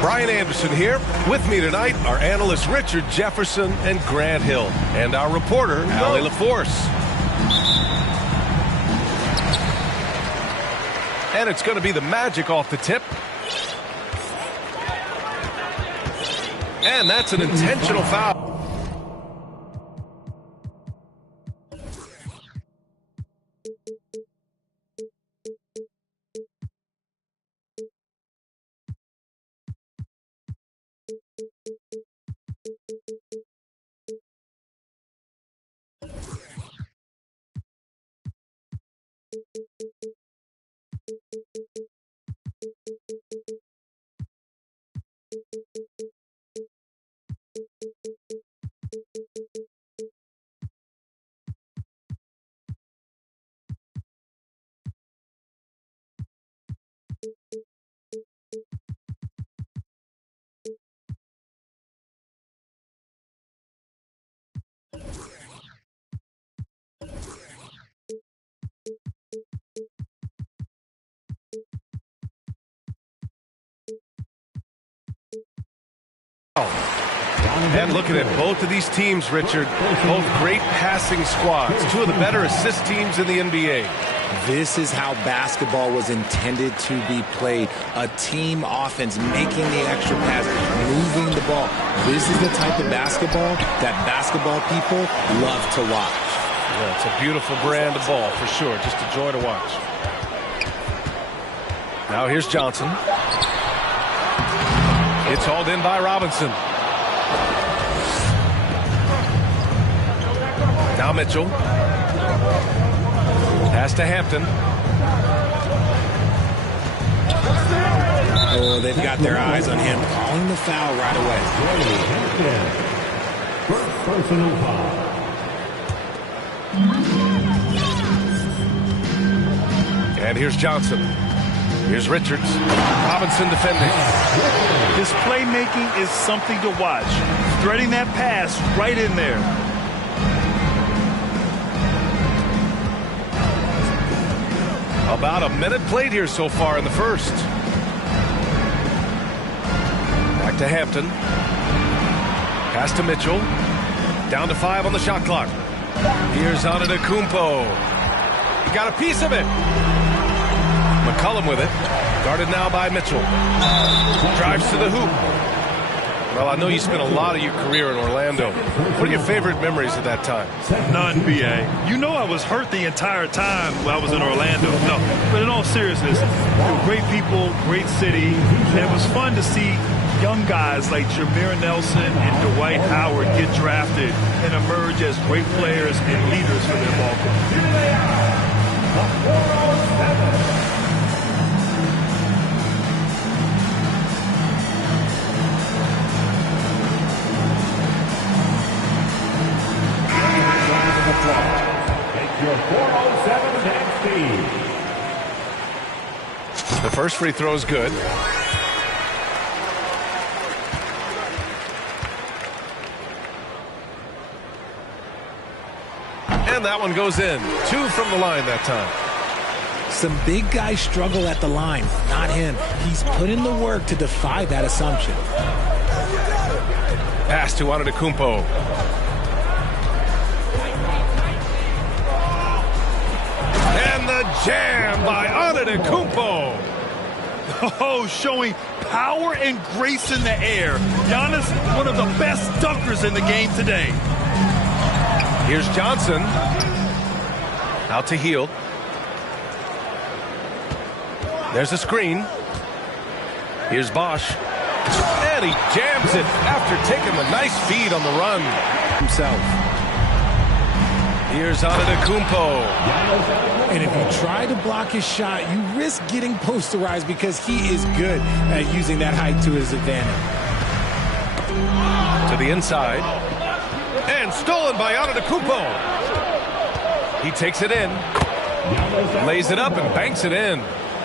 Brian Anderson here. With me tonight are analysts Richard Jefferson and Grant Hill, and our reporter, Allie LaForce. And it's going to be the Magic off the tip. And that's an intentional foul. And looking at both of these teams, Richard, both great passing squads, two of the better assist teams in the NBA. This is how basketball was intended to be played. A team offense, making the extra pass, moving the ball. This is the type of basketball that basketball people love to watch. Yeah, it's a beautiful brand of ball for sure. Just a joy to watch. Now here's Johnson. It's hauled in by Robinson. Now Mitchell. Pass to Hampton. Oh, they've got their eyes on him. Calling the foul right away. First personal foul. And here's Johnson. Here's Richards. Robinson defending. This playmaking is something to watch. Threading that pass right in there. About a minute played here so far in the first. Back to Hampton. Pass to Mitchell. Down to 5 on the shot clock. Here's Antetokounmpo. He got a piece of it. McCollum with it. Guarded now by Mitchell. Drives to the hoop. Well, I know you spent a lot of your career in Orlando. What are your favorite memories of that time? None, B.A. You know I was hurt the entire time while I was in Orlando. No, but in all seriousness, they were great people, great city, and it was fun to see young guys like Jameer Nelson and Dwight Howard get drafted and emerge as great players and leaders for their ball club. Take your 407 and speed. The first free throw is good. And that one goes in. 2 from the line that time. Some big guys struggle at the line, not him. He's put in the work to defy that assumption. Pass to Antetokounmpo. And the jam by Antetokounmpo. Oh, showing power and grace in the air. Giannis, one of the best dunkers in the game today. Here's Johnson. Out to Hield. There's a screen. Here's Bosch. And he jams it after taking the nice feed on the run himself. Here's Antetokounmpo. And if you try to block his shot, you risk getting posterized because he is good at using that height to his advantage. To the inside. And stolen by Antetokounmpo. He takes it in. Lays it up and banks it in.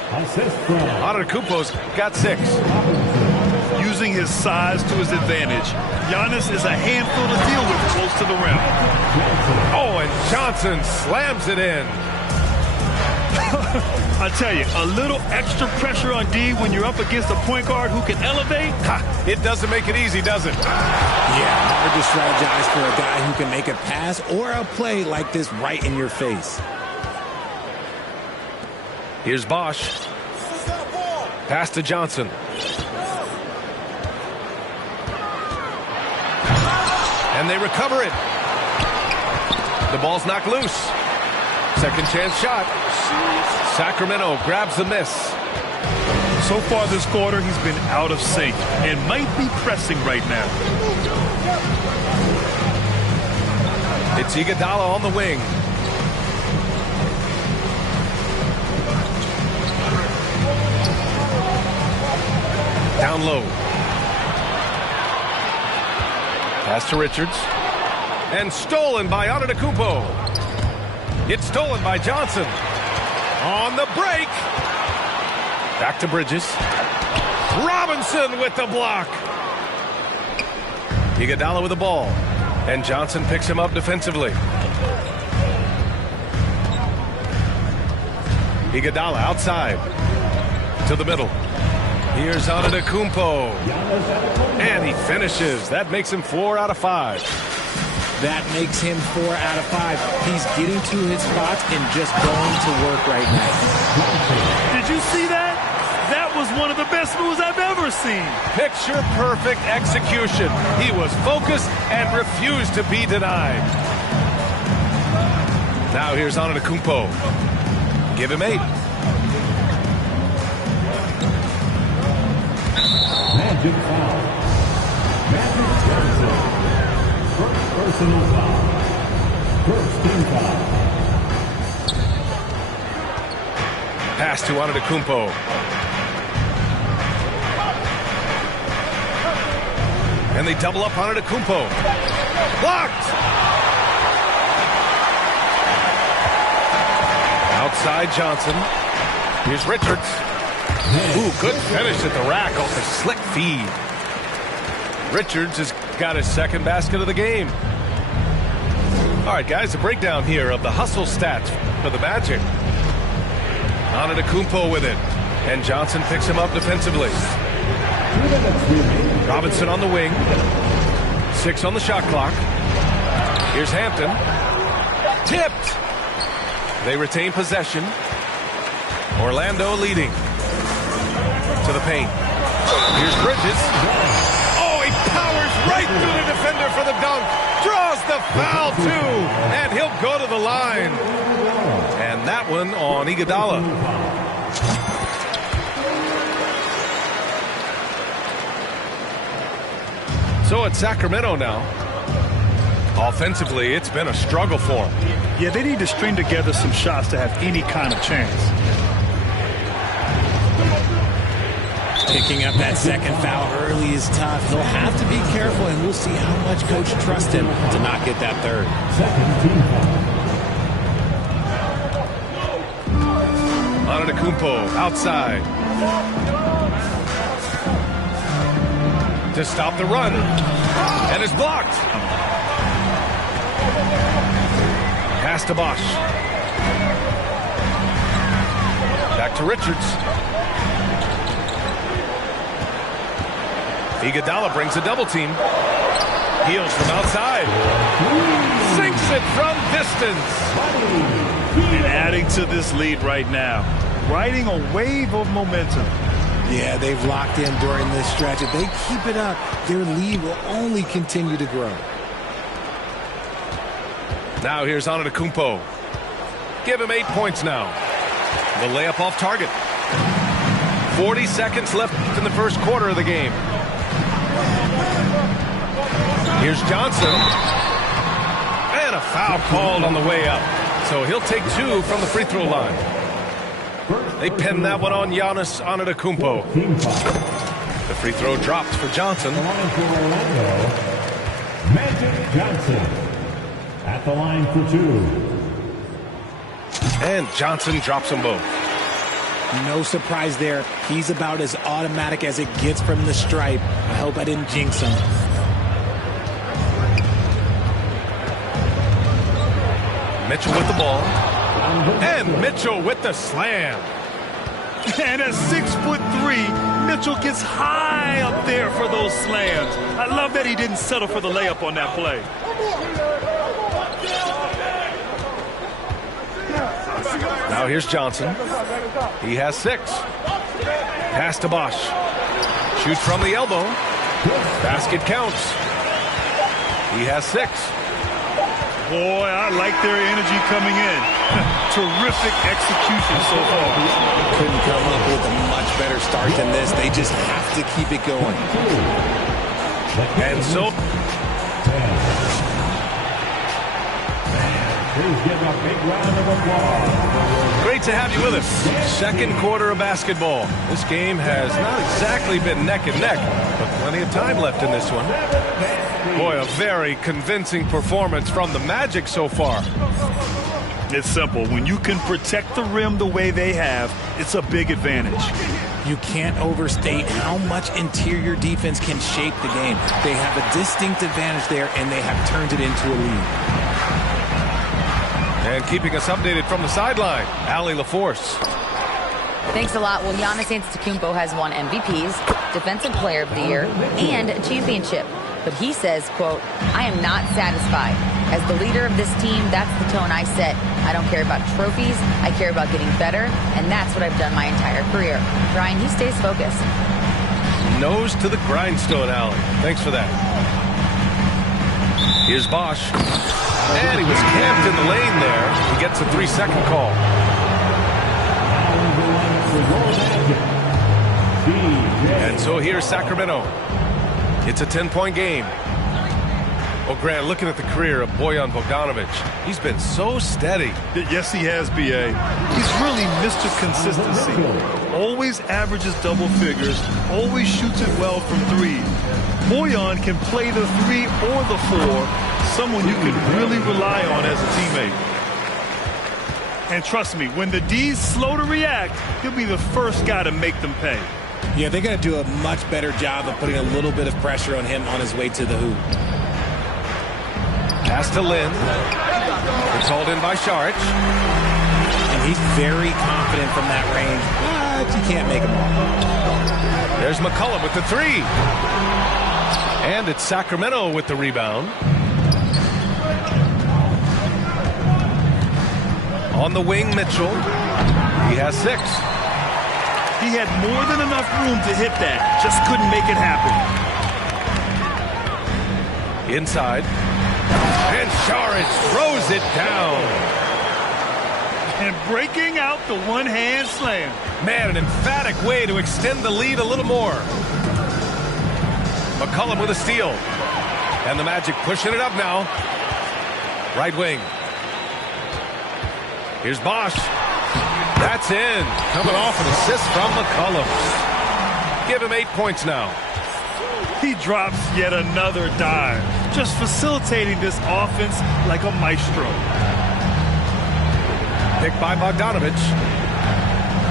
Antetokounmpo's got 6. Using his size to his advantage, Giannis is a handful to deal with close to the rim. Oh, and Johnson slams it in. I tell you, a little extra pressure on D when you're up against a point guard who can elevate. It doesn't make it easy, does it? Yeah, hard to strategize for a guy who can make a pass or a play like this right in your face. Here's Bosch. Pass to Johnson. And they recover it. The ball's knocked loose. Second chance shot. Sacramento grabs the miss. So far this quarter, he's been out of sync and might be pressing right now. It's Iguodala on the wing. Down low. Pass to Richards. And stolen by Antetokounmpo. It's stolen by Johnson. On the break. Back to Bridges. Robinson with the block. Iguodala with the ball. And Johnson picks him up defensively. Iguodala outside. To the middle. Here's Antetokounmpo. And he finishes. That makes him 4 out of 5. That makes him 4 out of 5. He's getting to his spots and just going to work right now. Did you see that? That was one of the best moves I've ever seen. Picture perfect execution. He was focused and refused to be denied. Now here's Antetokounmpo. Give him 8. Magic foul. Magic Johnson. First personal foul. First team foul. Pass to Antetokounmpo. And they double up Antetokounmpo. Blocked! Outside Johnson. Here's Richards. Ooh, good finish at the rack off the slick feed. Richards has got his second basket of the game. All right, guys, a breakdown here of the hustle stats for the Magic. Antetokounmpo with it. And Johnson picks him up defensively. Robinson on the wing. 6 on the shot clock. Here's Hampton. Tipped. They retain possession. Orlando leading. To the paint. Here's Bridges. Oh, he powers right through the defender for the dunk. Draws the foul, too. And he'll go to the line. And that one on Iguodala. So it's Sacramento now. Offensively, it's been a struggle for them. Yeah, they need to string together some shots to have any kind of chance. Picking up that second foul early is tough. He'll have to be careful, and we'll see how much coach trusts him to not get that third. Second team foul. Antetokounmpo outside. To stop the run. And is blocked. Pass to Bosch. Back to Richards. Iguodala brings a double team. Heels from outside. Sinks it from distance. And adding to this lead right now. Riding a wave of momentum. Yeah, they've locked in during this stretch. If they keep it up, their lead will only continue to grow. Now here's Antetokounmpo. Give him 8 points now. The layup off target. 40 seconds left in the first quarter of the game. Here's Johnson. And a foul called on the way up. So he'll take 2 from the free throw line. They pinned that one on Giannis Antetokounmpo. The free throw dropped for Johnson. Magic Johnson at the line for 2. And Johnson drops them both. No surprise there. He's about as automatic as it gets from the stripe. I hope I didn't jinx him. Mitchell with the ball. And Mitchell with the slam. And at 6'3", Mitchell gets high up there for those slams. I love that he didn't settle for the layup on that play. Now here's Johnson. He has 6. Pass to Bosch. Shoots from the elbow. Basket counts. He has 6. Boy, I like their energy coming in. Terrific execution so far. Couldn't come up with a much better start than this. They just have to keep it going. And so Please give a big round of applause. great to have you with us. Second quarter of basketball. This game has not exactly been neck and neck, but plenty of time left in this one. Boy, a very convincing performance from the Magic so far. It's simple. When you can protect the rim the way they have, it's a big advantage. You can't overstate how much interior defense can shape the game. They have a distinct advantage there, and they have turned it into a lead. And keeping us updated from the sideline, Allie LaForce. Thanks a lot. Well, Giannis Antetokounmpo has won MVPs, Defensive Player of the Year, and a championship. But he says, quote, "I am not satisfied. As the leader of this team, that's the tone I set. I don't care about trophies. I care about getting better, and that's what I've done my entire career." Brian, he stays focused. Nose to the grindstone, Allie. Thanks for that. Here's Bosch. And he was camped in the lane there. He gets a 3-second call. And so here's Sacramento. It's a 10-point game. Well, Grant, looking at the career of Bojan Bogdanovic, he's been so steady. Yes, he has, B.A. He's really Mr. Consistency. Always averages double figures, always shoots it well from 3. Bojan can play the 3 or the 4, someone you can really rely on as a teammate. And trust me, when the D's slow to react, he'll be the first guy to make them pay. Yeah, they got to do a much better job of putting a little bit of pressure on him on his way to the hoop. Pass to Lynn. It's hauled in by Saric. And he's very confident from that range, but you can't make him all. There's McCollum with the 3. And it's Sacramento with the rebound. On the wing, Mitchell. He has 6. He had more than enough room to hit that. Just couldn't make it happen. Inside. And Saric throws it down. And breaking out the one-hand slam. Man, an emphatic way to extend the lead a little more. McCollum with a steal. And the Magic pushing it up now. Right wing. Here's Bosch. That's in. Coming off an assist from McCollum. Give him 8 points now. He drops yet another dive. Just facilitating this offense like a maestro. Picked by Bogdanovic.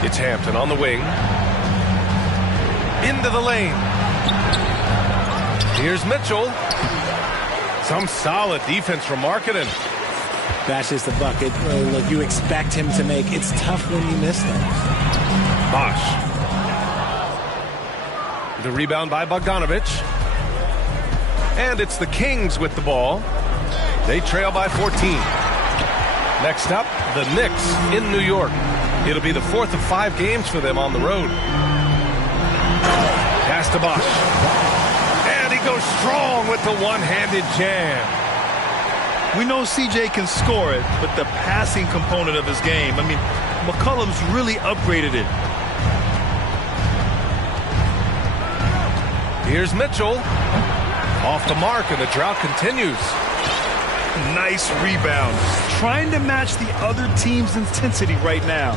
It's Hampton on the wing. Into the lane. Here's Mitchell. Some solid defense from Markkanen. That's just a bucket. Look, you expect him to make. It's tough when you miss them. Bosch. The rebound by Bogdanovich. And it's the Kings with the ball. They trail by 14. Next up, the Knicks in New York. It'll be the 4th of 5 games for them on the road. Pass to Bosch. And he goes strong with the one-handed jam. We know CJ can score it, but the passing component of his game, I mean, McCollum's really upgraded it. Here's Mitchell. Off the mark, and the drought continues. Nice rebound. Trying to match the other team's intensity right now.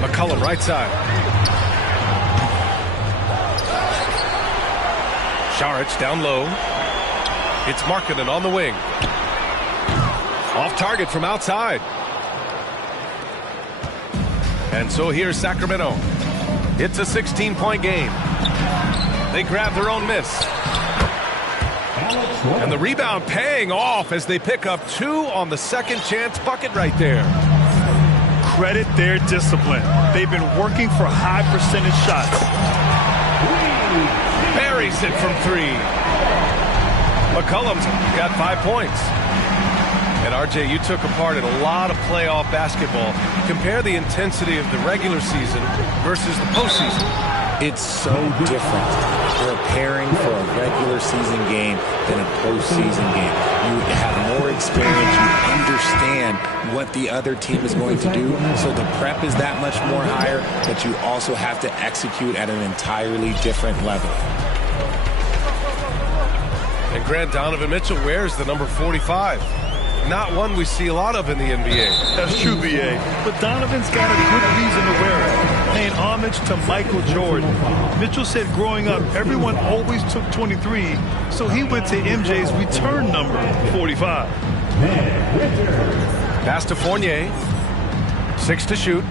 McCollum right side. Saric down low. It's Markkanen on the wing. Off target from outside. And so here's Sacramento. It's a 16-point game. They grab their own miss. And the rebound paying off as they pick up 2 on the second chance bucket right there. Credit their discipline. They've been working for high percentage shots. Buries it from 3. McCollum's got 5 points. And RJ, you took a part in a lot of playoff basketball. Compare the intensity of the regular season versus the postseason. It's so different preparing for a regular season game than a postseason game. You have more experience. You understand what the other team is going to do. So the prep is that much more higher, but you also have to execute at an entirely different level. And Grant, Donovan Mitchell wears the number 45. Not one we see a lot of in the NBA. That's true, B.A. But Donovan's got a good reason to wear it, paying homage to Michael Jordan. Mitchell said growing up, everyone always took 23, so he went to MJ's return number, 45. Pass to Fournier. 6 to shoot.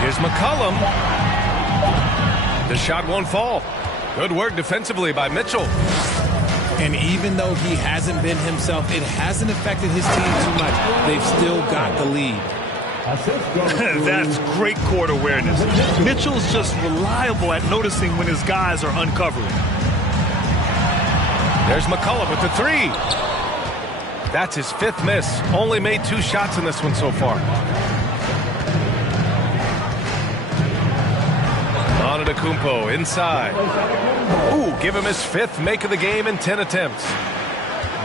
Here's McCollum. The shot won't fall. Good work defensively by Mitchell. And even though he hasn't been himself, it hasn't affected his team too much. They've still got the lead. That's great court awareness. Mitchell's just reliable at noticing when his guys are uncovering. There's McCollum with the 3. That's his 5th miss. Only made 2 shots in this one so far. Antetokounmpo inside. Ooh, give him his 5th make of the game in 10 attempts.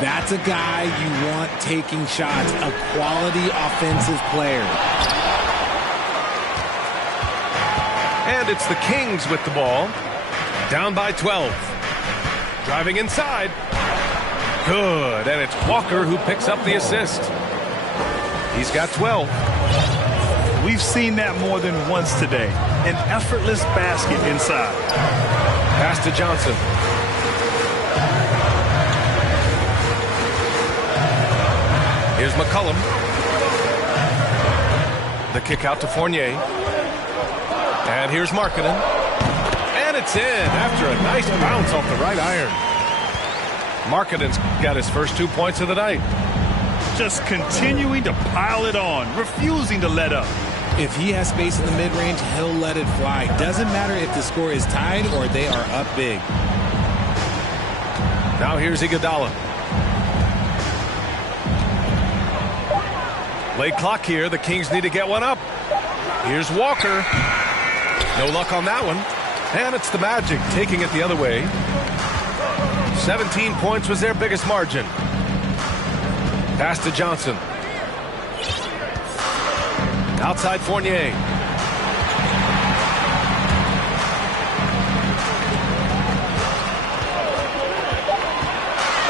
That's a guy you want taking shots, a quality offensive player. And it's the Kings with the ball. Down by 12. Driving inside. Good, and it's Walker who picks up the assist. He's got 12. We've seen that more than once today. An effortless basket inside. Pass to Johnson. Here's McCollum. The kick out to Fournier. And here's Markkanen. And it's in after a nice bounce off the right iron. Markkanen's got his first 2 points of the night. Just continuing to pile it on, refusing to let up. If he has space in the mid-range, he'll let it fly. Doesn't matter if the score is tied or they are up big. Now here's Iguodala. Late clock here. The Kings need to get one up. Here's Walker. No luck on that one. And it's the Magic taking it the other way. 17 points was their biggest margin. Pass to Johnson. Outside Fournier.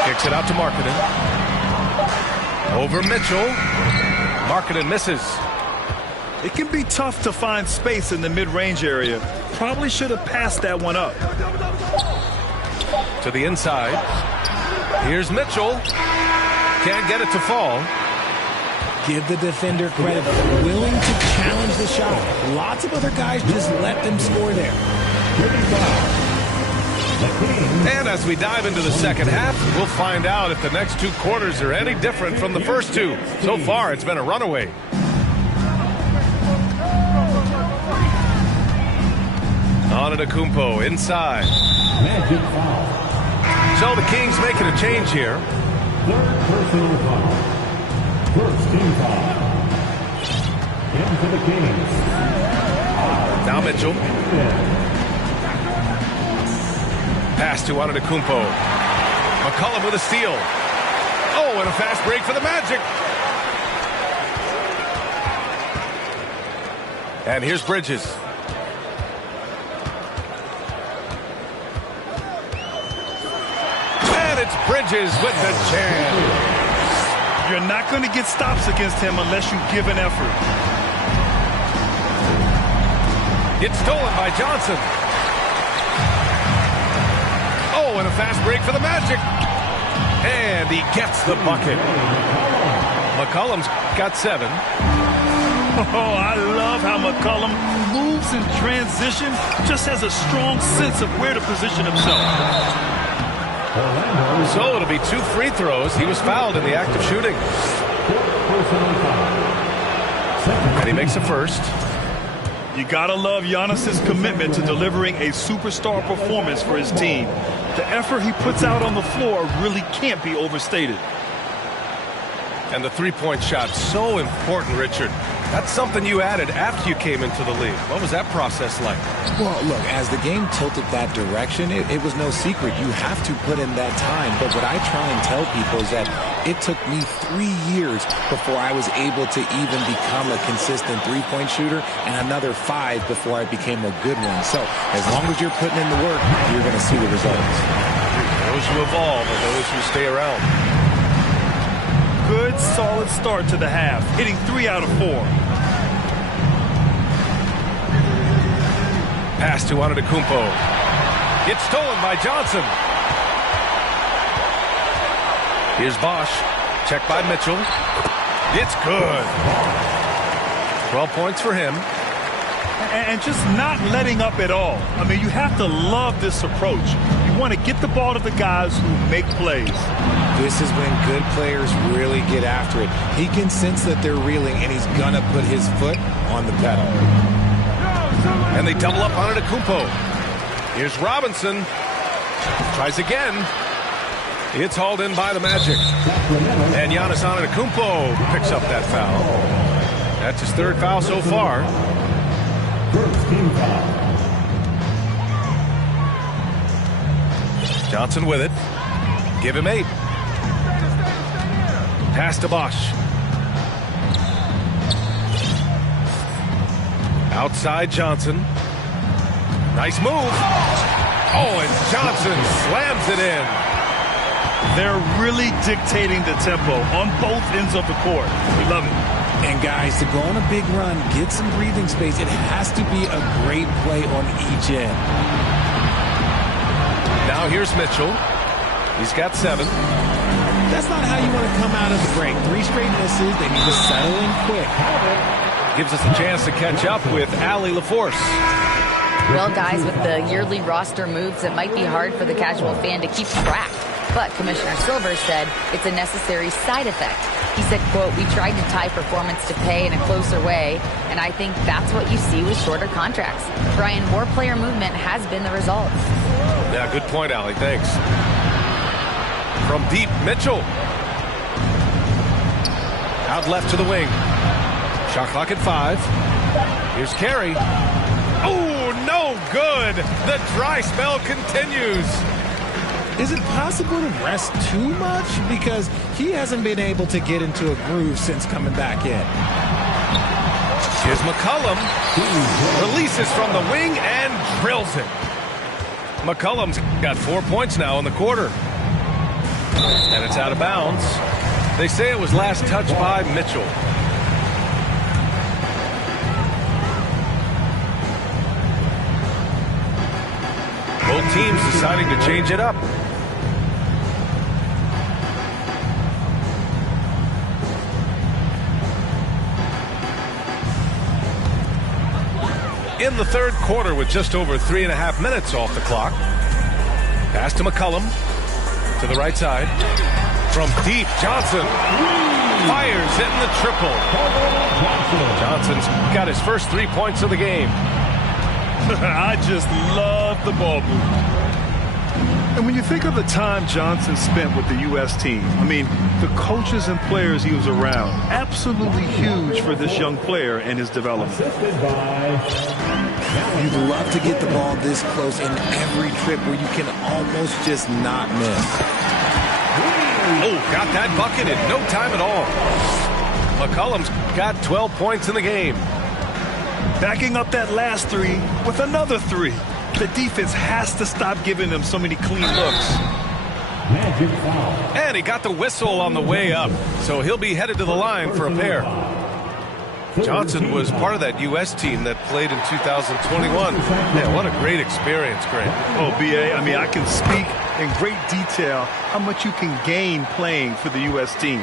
Kicks it out to Markkanen. Over Mitchell. Markkanen misses. It can be tough to find space in the mid-range area. Probably should have passed that one up. To the inside. Here's Mitchell. Can't get it to fall. Give the defender credit. Willing to challenge the shot. Lots of other guys just let them score there. And as we dive into the second half, we'll find out if the next 2 quarters are any different from the first 2. So far, it's been a runaway. Antetokounmpo inside. Magic foul. So the Kings making a change here. Third personal foul. First team foul. In for the Kings. Now Mitchell. Pass to Antetokounmpo. McCollum with a steal. Oh, and a fast break for the Magic. And here's Bridges. And it's Bridges with the jam. You're not going to get stops against him unless you give an effort. It's stolen by Johnson. Oh, and a fast break for the Magic. And he gets the bucket. McCollum's got 7. Oh, I love how McCollum moves in transition, just has a strong sense of where to position himself. So it'll be 2 free throws. He was fouled in the act of shooting. And he makes a first. You gotta love Giannis's commitment to delivering a superstar performance for his team. The effort he puts out on the floor really can't be overstated. And the three-point shot, so important, Richard. That's something you added after you came into the league. What was that process like? Well, look, as the game tilted that direction, it was no secret. You have to put in that time. But what I try and tell people is that it took me 3 years before I was able to even become a consistent three-point shooter, and another 5 before I became a good one. So as long as you're putting in the work, you're going to see the results. Those who evolve are those who stay around. Good, solid start to the half, hitting 3 out of 4. Pass to Antetokounmpo. It's stolen by Johnson. Here's Bosch. Checked by Mitchell. It's good. 12 points for him. And just not letting up at all. I mean, you have to love this approach. You want to get the ball to the guys who make plays. This is when good players really get after it. He can sense that they're reeling, and he's going to put his foot on the pedal. And they double up on Antetokounmpo. Here's Robinson. Tries again. It's hauled in by the Magic. And Giannis Antetokounmpo picks up that foul. That's his 3rd foul so far. First team foul. Johnson with it. Give him 8. Pass to Bosch. Outside Johnson. Nice move. Oh, and Johnson slams it in. They're really dictating the tempo on both ends of the court. We love it. And guys, to go on a big run, get some breathing space, it has to be a great play on each end. Now here's Mitchell. He's got 7. That's not how you want to come out of the break. 3 straight misses. They need to settle in quick. Gives us a chance to catch up with Allie LaForce. Well, guys, with the yearly roster moves, it might be hard for the casual fan to keep track. But Commissioner Silver said it's a necessary side effect. He said, quote, "We tried to tie performance to pay in a closer way, and I think that's what you see with shorter contracts." Brian, more player movement has been the result. Yeah, good point, Allie. Thanks. From deep, Mitchell. Out left to the wing. Shot clock at 5. Here's Carey. Oh, no good. The dry spell continues. Is it possible to rest too much? Because he hasn't been able to get into a groove since coming back in. Here's McCollum. Releases from the wing and drills it. McCollum's got 4 points now in the quarter. And it's out of bounds. They say it was last touched by Mitchell. Both teams deciding to change it up. In the 3rd quarter with just over 3.5 minutes off the clock. Pass to McCollum. To the right side. From deep, Johnson fires, hitting the triple. Johnson's got his first 3 points of the game. I just love the ball movement. And when you think of the time Johnson spent with the U.S. team, I mean, the coaches and players he was around, absolutely huge for this young player and his development. You'd love to get the ball this close in every trip where you can almost just not miss. Oh, got that bucket in no time at all. McCollum's got 12 points in the game. Backing up that last three with another three. The defense has to stop giving them so many clean looks. And he got the whistle on the way up, so he'll be headed to the line for a pair. Johnson was part of that U.S. team that played in 2021. Yeah, what a great experience, Greg. Oh, B.A., I mean, I can speak in great detail how much you can gain playing for the U.S. team.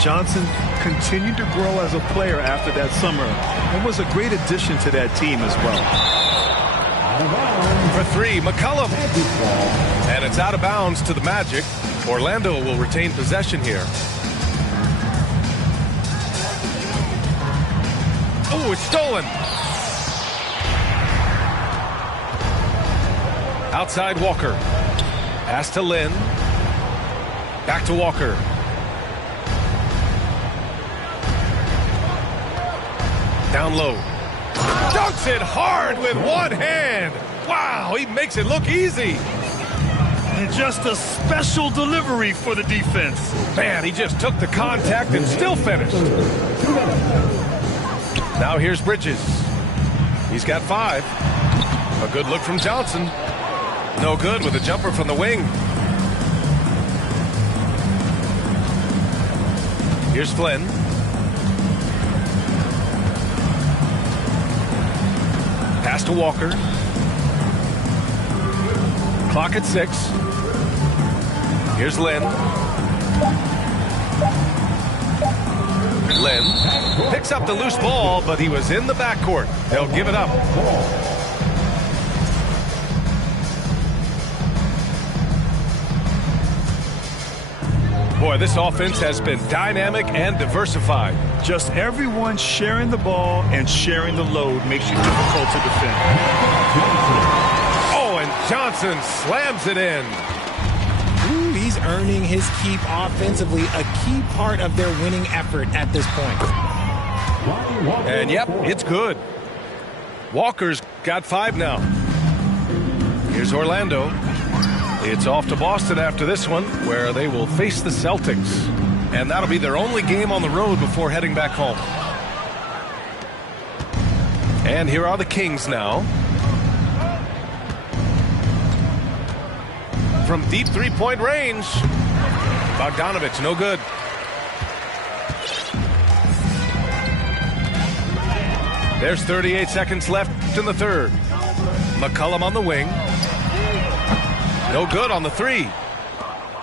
Johnson continued to grow as a player after that summer and was a great addition to that team as well. For three, McCollum. And it's out of bounds to the Magic. Orlando will retain possession here. Oh, it's stolen. Outside Walker. Pass to Lynn. Back to Walker. Down low. Dunks it hard with one hand. Wow, he makes it look easy. And just a special delivery for the defense. Man, he just took the contact and still finished. Now here's Bridges. He's got 5. A good look from Johnson. No good with a jumper from the wing. Here's Flynn. Pass to Walker. Clock at 6. Here's Lynn. Lynn picks up the loose ball, but he was in the backcourt. They'll give it up. Boy, this offense has been dynamic and diversified. Just everyone sharing the ball and sharing the load makes you difficult to defend. Oh, and Johnson slams it in. Ooh, he's earning his keep offensively, a key part of their winning effort at this point. And yep, it's good. Walker's got 5 now. Here's Orlando. It's off to Boston after this one, where they will face the Celtics. And that'll be their only game on the road before heading back home. And here are the Kings now. From deep three-point range. Bogdanovich, no good. There's 38 seconds left in the third. McCollum on the wing. No good on the 3.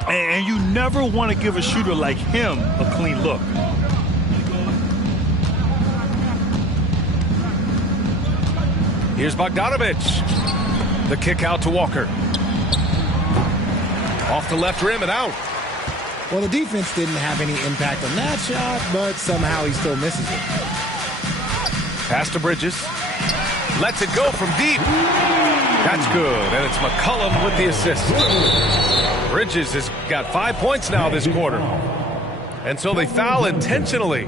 And you never want to give a shooter like him a clean look. Here's Bogdanovich. The kick out to Walker. Off the left rim and out. Well, the defense didn't have any impact on that shot, but somehow he still misses it. Pass to Bridges. Lets it go from deep. That's good, and it's McCollum with the assist. Bridges has got 5 points now this quarter. And so they foul intentionally.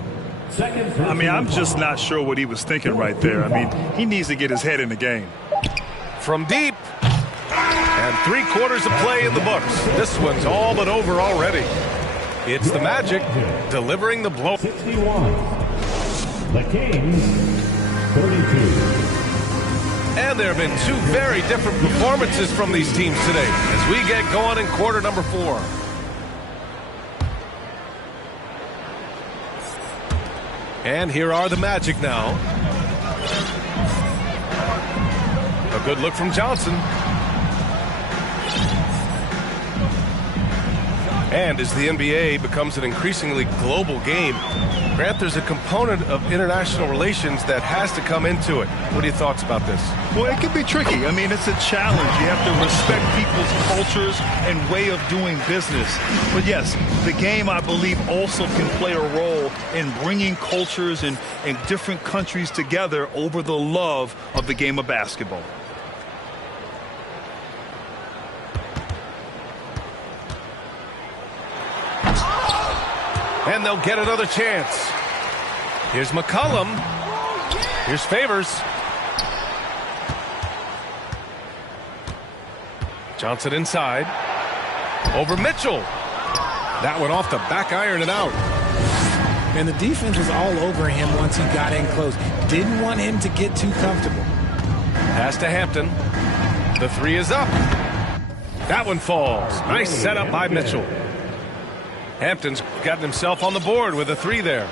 I mean, I'm just not sure what he was thinking right there. I mean, he needs to get his head in the game. From deep. And 3 quarters of play in the books. This one's all but over already. It's the Magic delivering the blow. 61. The Kings, 32. And there have been 2 very different performances from these teams today as we get going in quarter number 4. And here are the Magic now. A good look from Johnson. And as the NBA becomes an increasingly global game, Grant, there's a component of international relations that has to come into it. What are your thoughts about this? Well, it can be tricky. I mean, it's a challenge. You have to respect people's cultures and way of doing business. But yes, the game, I believe, also can play a role in bringing cultures and different countries together over the love of the game of basketball. And they'll get another chance. Here's McCollum. Here's Favors. Johnson inside. Over Mitchell. That one off the back iron and out. And the defense was all over him once he got in close. Didn't want him to get too comfortable. Pass to Hampton. The three is up. That one falls. Nice setup by Mitchell. Hampton's gotten himself on the board with a three there.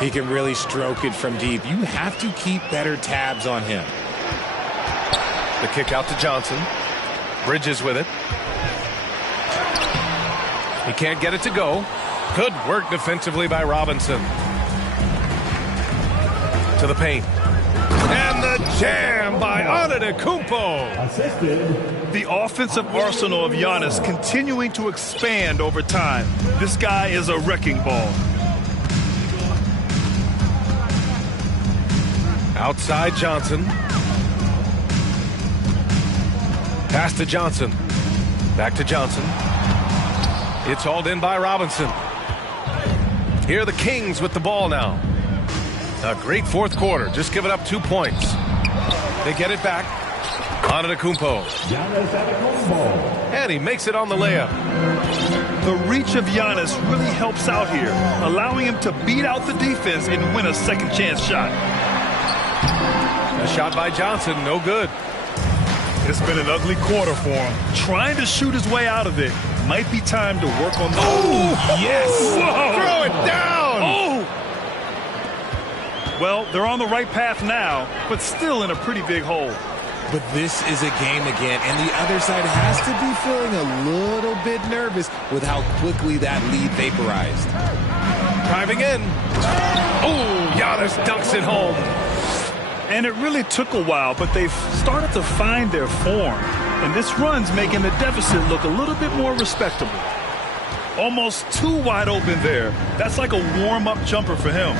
He can really stroke it from deep. You have to keep better tabs on him. The kick out to Johnson. Bridges with it. He can't get it to go. Good work defensively by Robinson. To the paint. And the jam by Antetokounmpo. Assisted. The offensive arsenal of Giannis continuing to expand over time. This guy is a wrecking ball. Outside Johnson. Pass to Johnson. Back to Johnson. It's hauled in by Robinson. Here are the Kings with the ball now. A great fourth quarter. Just giving up 2 points. They get it back. Antetokounmpo. And he makes it on the layup. The reach of Giannis really helps out here, allowing him to beat out the defense and win a second chance shot. A shot by Johnson, no good. It's been an ugly quarter for him. Trying to shoot his way out of it. Might be time to work on the... Oh, yes! Whoa. Throw it down! Oh! Well, they're on the right path now, but still in a pretty big hole. But this is a game again, and the other side has to be feeling a little bit nervous with how quickly that lead vaporized. Driving in. Oh, Giannis dunks it home. And it really took a while, but they've started to find their form. And this run's making the deficit look a little bit more respectable. Almost too wide open there. That's like a warm-up jumper for him.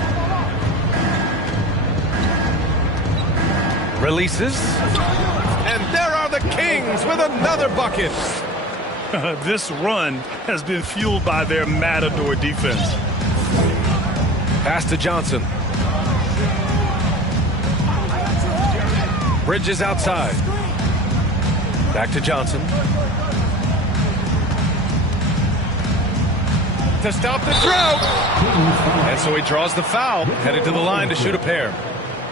Releases. And there are the Kings with another bucket. This run has been fueled by their matador defense. Pass to Johnson. Bridges outside. Back to Johnson. To stop the drought. And so he draws the foul, headed to the line to shoot a pair.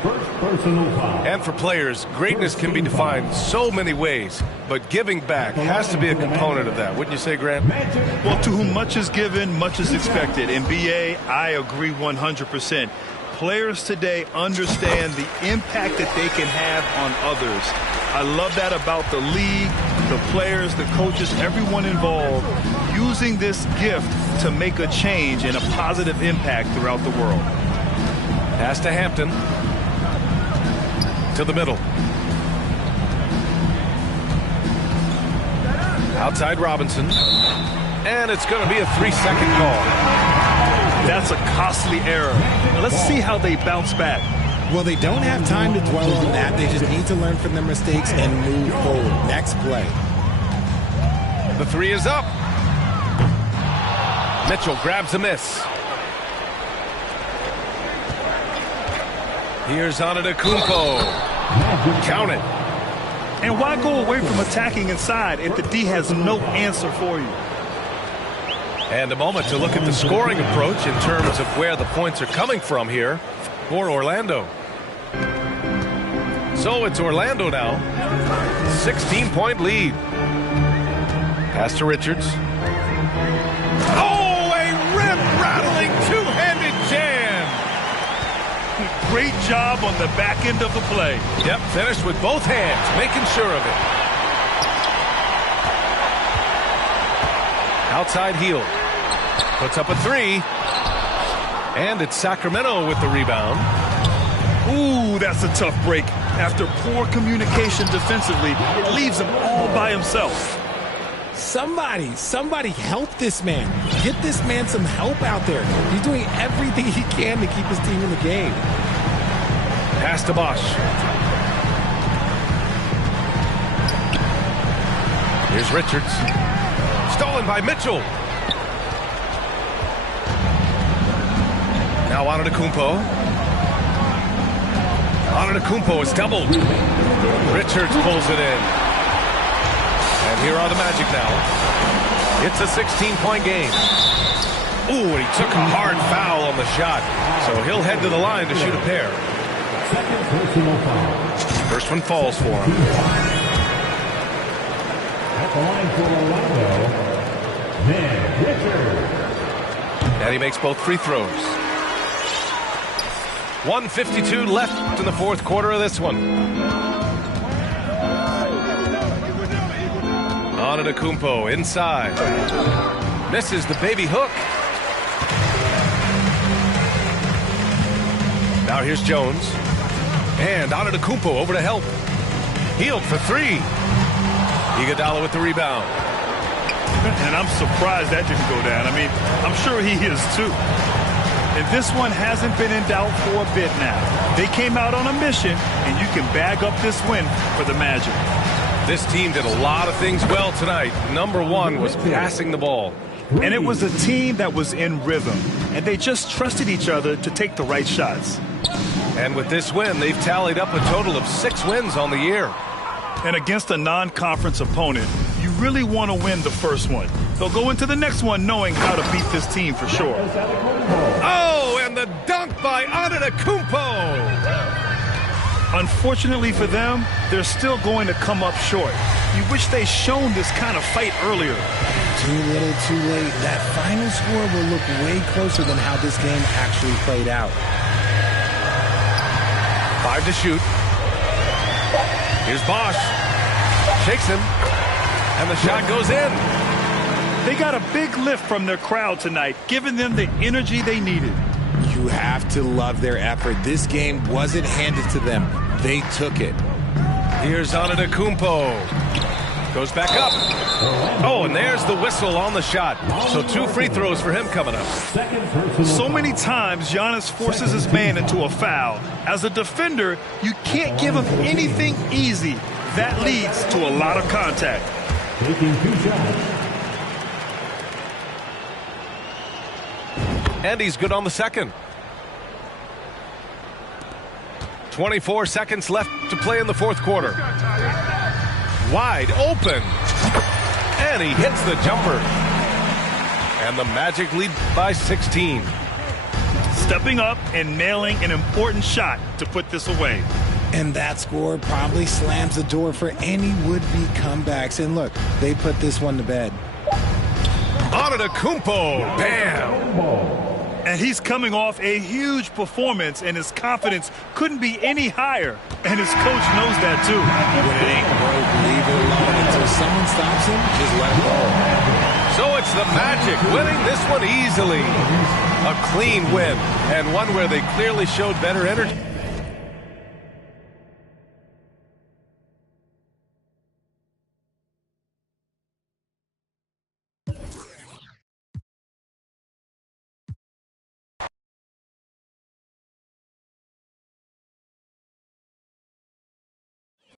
First personal foul. And for players, greatness can be defined so many ways, but giving back has to be a component of that. Wouldn't you say, Grant? Well, to whom much is given, much is expected. In BA, I agree 100%. Players today understand the impact that they can have on others. I love that about the league, the players, the coaches, everyone involved, using this gift to make a change and a positive impact throughout the world. Pass to Hampton. To the middle. Outside Robinson. And it's going to be a 3-second call. That's a costly error. Now let's see how they bounce back. Well, they don't have time to dwell on that. They just need to learn from their mistakes and move forward. Next play. The three is up. Mitchell grabs a miss. Here's Antetokounmpo. Count it. And why go away from attacking inside if the D has no answer for you? And a moment to look at the scoring approach in terms of where the points are coming from here for Orlando. So it's Orlando now. 16-point lead. Pass to Richards. Oh, a rip-rattling two-handed jam. Great job on the back end of the play. Yep, finished with both hands, making sure of it. Outside heel. Puts up a three. And it's Sacramento with the rebound. Ooh, that's a tough break. After poor communication defensively, it leaves him all by himself. Somebody help this man. Get this man some help out there. He's doing everything he can to keep his team in the game. Pass to Bosch. Here's Richards. Stolen by Mitchell. Now Antetokounmpo. Antetokounmpo is doubled. Richards pulls it in. And here are the Magic now. It's a 16-point game. Ooh, and he took a hard foul on the shot. So he'll head to the line to shoot a pair. First one falls for him. At the line for Orlando, Richards. And he makes both free throws. 1:52 left in the fourth quarter of this one. Antetokounmpo inside. Misses the baby hook. Now here's Jones. And Antetokounmpo over to help. Healed for three. Iguodala with the rebound. And I'm surprised that didn't go down. I mean, I'm sure he is too. And this one hasn't been in doubt for a bit now. They came out on a mission, and you can bag up this win for the Magic. This team did a lot of things well tonight. Number one was passing the ball. And it was a team that was in rhythm, and they just trusted each other to take the right shots. And with this win, they've tallied up a total of 6 wins on the year. And against a non-conference opponent, you really want to win the first one. They'll go into the next one knowing how to beat this team for sure. Oh, and the dunk by Antetokounmpo. Unfortunately for them, they're still going to come up short. You wish they shown this kind of fight earlier. Too little, too late. That final score will look way closer than how this game actually played out. 5 to shoot. Here's Bosch. Shakes him. And the shot goes in. They got a big lift from their crowd tonight, giving them the energy they needed. You have to love their effort. This game wasn't handed to them. They took it. Here's Antetokounmpo. Goes back up. Oh, and there's the whistle on the shot. So 2 free throws for him coming up. So many times, Giannis forces his man into a foul. As a defender, you can't give him anything easy. That leads to a lot of contact. Taking 2 shots. And he's good on the second. 24 seconds left to play in the fourth quarter. Wide open. And he hits the jumper. And the Magic lead by 16. Stepping up and nailing an important shot to put this away. And that score probably slams the door for any would-be comebacks. And look, they put this one to bed. Antetokounmpo. Bam. And he's coming off a huge performance, and his confidence couldn't be any higher. And his coach knows that, too. When it ain't broke, leave it alone. Until someone stops him, just let him go. So it's the Magic winning this one easily. A clean win, and one where they clearly showed better energy.